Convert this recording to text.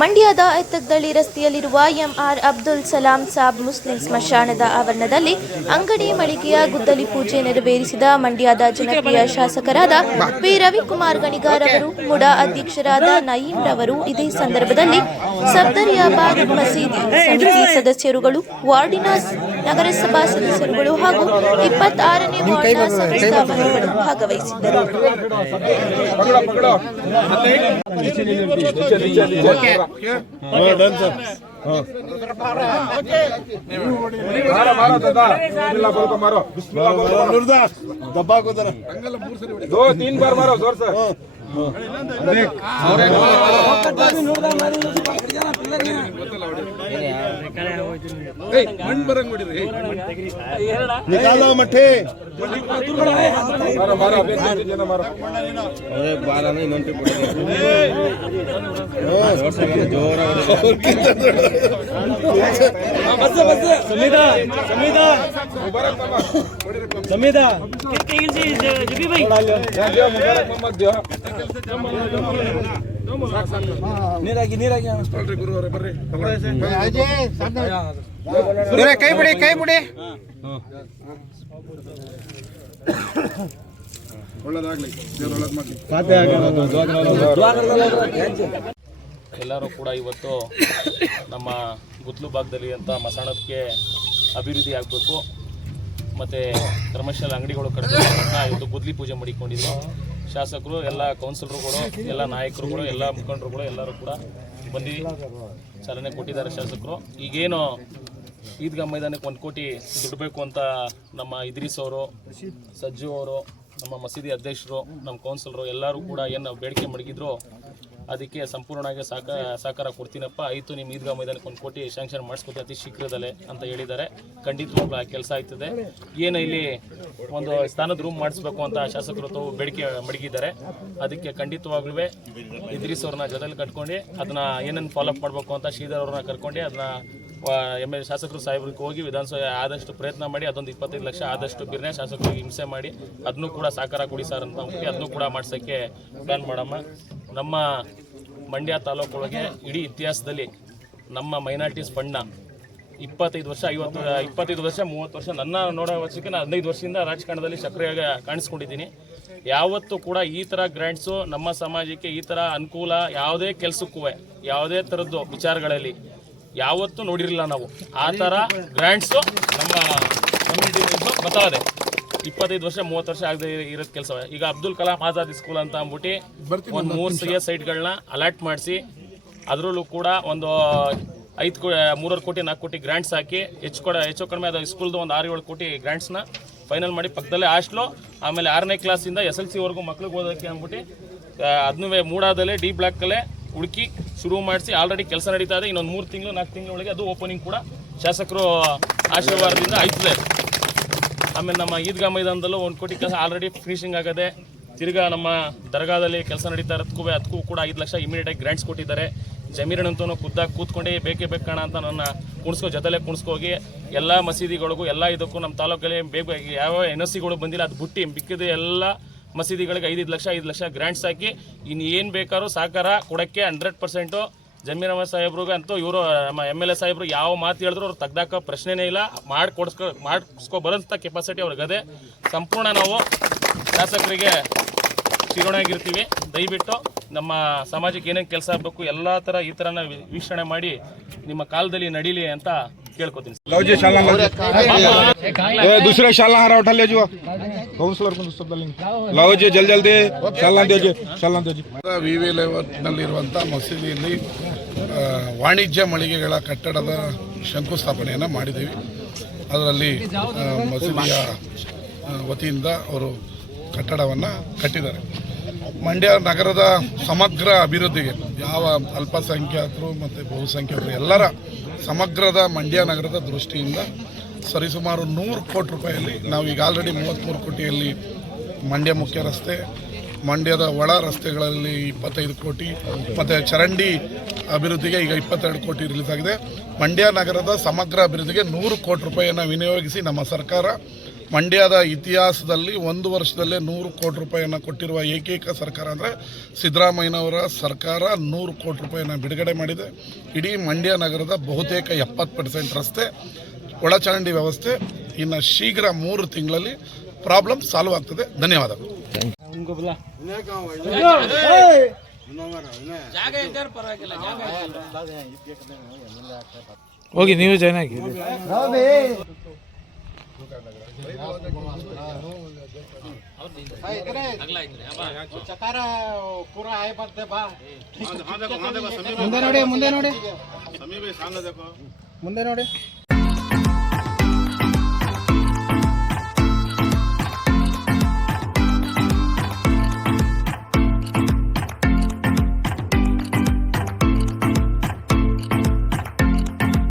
ಮಂಡ್ಯದ ಎತ್ತಗದಳ್ಳಿ ರಸ್ತೆಯಲ್ಲಿರುವ M R Abdul Salam Sab Muslim ಸ್ಮಶಾನದ ಆವರಣದಲ್ಲಿ ಅಂಗಡಿ ಮಳಿಗೆಯ ಗುದ್ದಲಿ ಪೂಜೆ ನೆರವೇರಿಸಿದ ಮಂಡ್ಯದ ಜನಪ್ರಿಯ ಶಾಸಕರಾದ ವಿ ರವಿಕುಮಾರ್ ಗಣಿಗಾರ್ ಅವರು, ಮುಡಾ ಅಧ್ಯಕ್ಷರಾದ ನಯೀಂ ರವರು ಇದೇ ಸಂದರ್ಭದಲ್ಲಿ ಸಫ್ದರಿಯಾಬಾದ್ ಮಸೀದಿ ಸಮಿತಿ ಸದಸ್ಯರುಗಳು, ವಾರ್ಡಿನ ನಗರಸಭಾ ಸದಸ್ಯರುಗಳು ಹಾಗೂ 26ನೇ ವಾರ್ಡ್ನ ಸಂಸ್ಥಾ ಮಹಿಳೆಯರು ಭಾಗವಹಿಸಿದ್ದರು. निकालो मठे बारह नहीं घंटे समीदा कई बुढ़े ಎಲ್ಲರೂ ಕೂಡ ಇವತ್ತು ನಮ್ಮ ಗುತ್ಲು ಭಾಗದಲ್ಲಿ ಅಂತ ಮಸಾಣಕ್ಕೆ ಅಭಿವೃದ್ಧಿ ಆಗಬೇಕು ಮತ್ತು ಕಮರ್ಷಿಯಲ್ ಅಂಗಡಿಗಳು ಕಡಿಮೆ ಇವತ್ತು ಗುದ್ಲಿ ಪೂಜೆ ಮಾಡಿಕೊಂಡಿದ್ರು. ಶಾಸಕರು, ಎಲ್ಲ ಕೌನ್ಸಿಲರ್ಗಳು, ಎಲ್ಲ ನಾಯಕರುಗಳು, ಎಲ್ಲ ಮುಖಂಡರುಗಳು ಎಲ್ಲರೂ ಕೂಡ ಬಂದು ಚಾಲನೆ ಕೊಟ್ಟಿದ್ದಾರೆ. ಶಾಸಕರು ಈಗೇನು ಈದ್ಗಾ ಮೈದಾನಕ್ಕೆ 1 ಕೋಟಿ ದುಡ್ಡು ಬೇಕು ಅಂತ ನಮ್ಮ ಇದ್ರೀಸ್ ಅವರು, ಸಜ್ಜು ಅವರು, ನಮ್ಮ ಮಸೀದಿ ಅಧ್ಯಕ್ಷರು, ನಮ್ಮ ಕೌನ್ಸಿಲರು ಎಲ್ಲರೂ ಕೂಡ ಏನು ಬೇಡಿಕೆ ಮಡಗಿದ್ರು ಅದಕ್ಕೆ ಸಂಪೂರ್ಣವಾಗಿ ಸಹಕಾರ ಕೊಡ್ತೀನಪ್ಪ, ಆಯಿತು ನಿಮ್ಮ ಈದ್ಗಾ ಮೈದಾನಕ್ಕೆ 1 ಕೋಟಿ ಶಾಂಕ್ಷನ್ ಮಾಡಿಸ್ಕೊತೀವಿ ಅತಿ ಶೀಘ್ರದಲ್ಲೇ ಅಂತ ಹೇಳಿದ್ದಾರೆ. ಖಂಡಿತವಾಗ್ಲೂ ಆ ಕೆಲಸ ಆಯ್ತದೆ. ಏನು ಇಲ್ಲಿ ಒಂದು ಸ್ಥಾನದ ರೂಮ್ ಮಾಡಿಸ್ಬೇಕು ಅಂತ ಶಾಸಕರು ಬೇಡಿಕೆ ಮಡಗಿದ್ದಾರೆ. ಅದಕ್ಕೆ ಖಂಡಿತವಾಗ್ಲೂ ಇದ್ರೀಸ್ ಅವ್ರನ್ನ ಜೊತೆಲಿ ಕಟ್ಕೊಂಡು ಅದನ್ನ ಏನೇನು ಫಾಲೋಅಪ್ ಮಾಡಬೇಕು ಅಂತ ಶ್ರೀಧರ್ ಅವ್ರನ್ನ ಕರ್ಕೊಂಡು ಅದನ್ನ MLA ಶಾಸಕರು ಸಾಹೇಬ್ರಿಗೆ ಹೋಗಿ ವಿಧಾನಸಭೆ ಆದಷ್ಟು ಪ್ರಯತ್ನ ಮಾಡಿ ಅದೊಂದು 25 ಲಕ್ಷ ಆದಷ್ಟು ಬಿರ್ನೆ ಶಾಸಕರಿಗೆ ಹಿಂಸೆ ಮಾಡಿ ಅದನ್ನು ಕೂಡ ಸಹಕಾರ ಕೊಡಿ ಸರ್ ಅಂತ ಅದನ್ನು ಕೂಡ ಮಾಡ್ಸೋಕ್ಕೆ ಪ್ಲ್ಯಾನ್ ಮಾಡಮ್ಮ. ನಮ್ಮ ಮಂಡ್ಯ ತಾಲೂಕೊಳಗೆ ಇಡೀ ಇತಿಹಾಸದಲ್ಲಿ ನಮ್ಮ ಮೈನಾರಿಟೀಸ್ ಫಂಡ್ನ 25 ವರ್ಷ 25 ವರ್ಷ 30 ವರ್ಷ ನನ್ನ ನೋಡೋ ವರ್ಷಕ್ಕೆ ನಾನು 15 ವರ್ಷದಿಂದ ರಾಜಕಾರಣದಲ್ಲಿ ಸಕ್ರಿಯವಾಗಿ ಕಾಣಿಸ್ಕೊಂಡಿದ್ದೀನಿ. ಯಾವತ್ತೂ ಕೂಡ ಈ ಥರ ಗ್ರ್ಯಾಂಟ್ಸು ನಮ್ಮ ಸಮಾಜಕ್ಕೆ ಈ ಥರ ಅನುಕೂಲ ಯಾವುದೇ ಕೆಲಸಕ್ಕೂ ಯಾವುದೇ ಥರದ್ದು ವಿಚಾರಗಳಲ್ಲಿ ಯಾವತ್ತೂ ನೋಡಿರಲಿಲ್ಲ ನಾವು. ಆ ಥರ ಗ್ರ್ಯಾಂಟ್ಸು ನಮ್ಮ ಕಮ್ಯುನಿಟಿ ಬರ್ತದೆ. 25 ವರ್ಷ 30 ವರ್ಷ ಆಗದೆ ಇರೋದು ಕೆಲಸ. ಈಗ ಅಬ್ದುಲ್ ಕಲಾಂ ಆಜಾದ್ ಸ್ಕೂಲ್ ಅಂತ ಅಂದ್ಬಿಟ್ಟು ಒಂದು 3 ಸೈಟ್ಗಳನ್ನ ಅಲಾಟ್ ಮಾಡಿಸಿ ಅದರಲ್ಲೂ ಕೂಡ ಒಂದು 3 ಕೋಟಿ 4 ಕೋಟಿ ಗ್ರ್ಯಾಂಟ್ಸ್ ಹಾಕಿ ಹೆಚ್ಚು ಕಡಿಮೆ ಅದು ಸ್ಕೂಲ್ದು ಒಂದು 6-7 ಕೋಟಿ ಗ್ರ್ಯಾಂಟ್ಸ್ನ ಫೈನಲ್ ಮಾಡಿ ಪಕ್ಕದಲ್ಲೇ ಹಾಸ್ಟ್ಲು, ಆಮೇಲೆ 6ನೇ ಕ್ಲಾಸಿಂದ SLC ವರೆಗೂ ಮಕ್ಳಿಗೆ ಓದೋಕ್ಕೆ ಅಂದ್ಬಿಟ್ಟು ಅದನ್ನೂ ಮೂಡಾದಲ್ಲೇ D ಬ್ಲಾಕಲ್ಲೇ ಹುಡುಕಿ ಶುರು ಮಾಡಿಸಿ ಆಲ್ರೆಡಿ ಕೆಲಸ ನಡೀತಾ ಇದೆ. ಇನ್ನೊಂದು 3 ತಿಂಗಳು 4 ತಿಂಗಳೊಳಗೆ ಅದು ಓಪನಿಂಗ್ ಕೂಡ ಶಾಸಕರು ಆಶೀರ್ವಾದದಿಂದ ಆಯ್ತದೆ. ಆಮೇಲೆ ನಮ್ಮ ಈದ್ಗಾ ಮೈದಾನದಲ್ಲೂ 1 ಕೋಟಿ ಕೆಲಸ ಆಲ್ರೆಡಿ ಫಿನಿಶಿಂಗ್ ಆಗದೆ. ತಿರ್ಗಾ ನಮ್ಮ ದರ್ಗಾದಲ್ಲಿ ಕೆಲಸ ನಡೀತಾ ಇರೋದಕ್ಕೂ ಅದಕ್ಕೂ ಕೂಡ 5 ಲಕ್ಷ ಇಮಿಡಿಯೇಟಾಗಿ ಗ್ರ್ಯಾಂಟ್ಸ್ ಕೊಟ್ಟಿದ್ದಾರೆ. ಜಮೀರನಂತೂ ಖುದ್ದಾಗಿ ಕೂತ್ಕೊಂಡೆ ಬೇಕಣ ಅಂತ ನನ್ನ ಜೊತೆಲೆ ಕುಣಿಸ್ಕೋಗಿ ಎಲ್ಲ ಮಸೀದಿಗಳಿಗೂ ಎಲ್ಲ ಇದಕ್ಕೂ ನಮ್ಮ ತಾಲೂಕಲ್ಲಿ ಬೇಗ ಯಾವ NOCಗಳು ಬಂದಿಲ್ಲ ಅದು ಬಿಟ್ಟು ಬಿಕ್ಕಿದ ಎಲ್ಲ ಮಸೀದಿಗಳಿಗೆ 5 ಲಕ್ಷ ಗ್ರ್ಯಾಂಟ್ಸ್ ಹಾಕಿ ಇನ್ನು ಏನು ಬೇಕಾದ್ರೂ ಸಹಕಾರ ಕೊಡೋಕ್ಕೆ 100% ಜಮೀರಮ್ಮ ಸಾಹೇಬ್ರಿಗೆ ಅಂತೂ ಇವರು ನಮ್ಮ MLA ಸಾಹೇಬ್ರು ಯಾವ ಮಾತು ಹೇಳಿದ್ರು ಅವ್ರು ತೆಗ್ದಾಕೋ ಪ್ರಶ್ನೆನೇ ಇಲ್ಲ. ಮಾಡಿಸ್ಕೊ ಬರೋಂಥ ಕೆಪಾಸಿಟಿ ಅವ್ರಿಗದೆ. ಸಂಪೂರ್ಣ ನಾವು ಶಾಸಕರಿಗೆ ಚಿರೋಣಾಗಿರ್ತೀವಿ. ದಯವಿಟ್ಟು ನಮ್ಮ ಸಮಾಜಕ್ಕೆ ಏನೇನು ಕೆಲಸ ಆಗಬೇಕು ಎಲ್ಲ ಥರ ಈ ಥರನ ವೀಕ್ಷಣೆ ಮಾಡಿ ನಿಮ್ಮ ಕಾಲದಲ್ಲಿ ನಡೀಲಿ ಅಂತ ಕೇಳ್ಕೊತೀನಿ. दूसरे शाला हरा उठा ले जो काउंसलर को लाओ जी जल्दी शाला दे जी ವಿವಿ ಲೇಔಟ್ನಲ್ಲಿರುವಂಥ ಮಸೀದಿಯಲ್ಲಿ ವಾಣಿಜ್ಯ ಮಳಿಗೆಗಳ ಕಟ್ಟಡದ ಶಂಕುಸ್ಥಾಪನೆಯನ್ನು ಮಾಡಿದ್ದೀವಿ. ಅದರಲ್ಲಿ ಮಸೀದಿಯ ವತಿಯಿಂದ ಅವರು ಕಟ್ಟಡವನ್ನು ಕಟ್ಟಿದ್ದಾರೆ. ಮಂಡ್ಯ ನಗರದ ಸಮಗ್ರ ಅಭಿವೃದ್ಧಿಗೆ ಯಾವ ಅಲ್ಪಸಂಖ್ಯಾತರು ಮತ್ತು ಬಹುಸಂಖ್ಯಾತರು ಎಲ್ಲರ ಸಮಗ್ರದ ಮಂಡ್ಯ ನಗರದ ದೃಷ್ಟಿಯಿಂದ ಸರಿಸುಮಾರು 100 ಕೋಟಿ ರೂಪಾಯಿಯಲ್ಲಿ ನಾವು ಈಗ ಆಲ್ರೆಡಿ 33 ಕೋಟಿಯಲ್ಲಿ ಮಂಡ್ಯ ಮುಖ್ಯ ರಸ್ತೆ, ಮಂಡ್ಯದ ಒಳ ರಸ್ತೆಗಳಲ್ಲಿ 25 ಕೋಟಿ ಮತ್ತು ಚರಂಡಿ ಅಭಿವೃದ್ಧಿಗೆ ಈಗ 22 ಕೋಟಿ ರಿಲೀಸ್ ಆಗಿದೆ. ಮಂಡ್ಯ ನಗರದ ಸಮಗ್ರ ಅಭಿವೃದ್ಧಿಗೆ 100 ಕೋಟಿ ರೂಪಾಯಿಯನ್ನು ವಿನಿಯೋಗಿಸಿ ನಮ್ಮ ಸರ್ಕಾರ ಮಂಡ್ಯದ ಇತಿಹಾಸದಲ್ಲಿ 1 ವರ್ಷದಲ್ಲೇ 100 ಕೋಟಿ ರೂಪಾಯಿಯನ್ನು ಕೊಟ್ಟಿರುವ ಏಕೈಕ ಸರ್ಕಾರ ಅಂದರೆ ಸಿದ್ದರಾಮಯ್ಯನವರ ಸರ್ಕಾರ 100 ಕೋಟಿ ರೂಪಾಯಿಯನ್ನು ಬಿಡುಗಡೆ ಮಾಡಿದೆ. ಇಡೀ ಮಂಡ್ಯ ನಗರದ ಬಹುತೇಕ 70% ರಸ್ತೆ ಒಳಚರಂಡಿ ವ್ಯವಸ್ಥೆ ಇನ್ನು ಶೀಘ್ರ 3 ತಿಂಗಳಲ್ಲಿ ಪ್ರಾಬ್ಲಮ್ ಸಾಲ್ವ್ ಆಗ್ತದೆ. ಧನ್ಯವಾದಗಳು. ಹೋಗಿ ನೀವು ಜಾಯ್ನ್ ಆಗಿ. ಮುಂದೆ ನೋಡಿ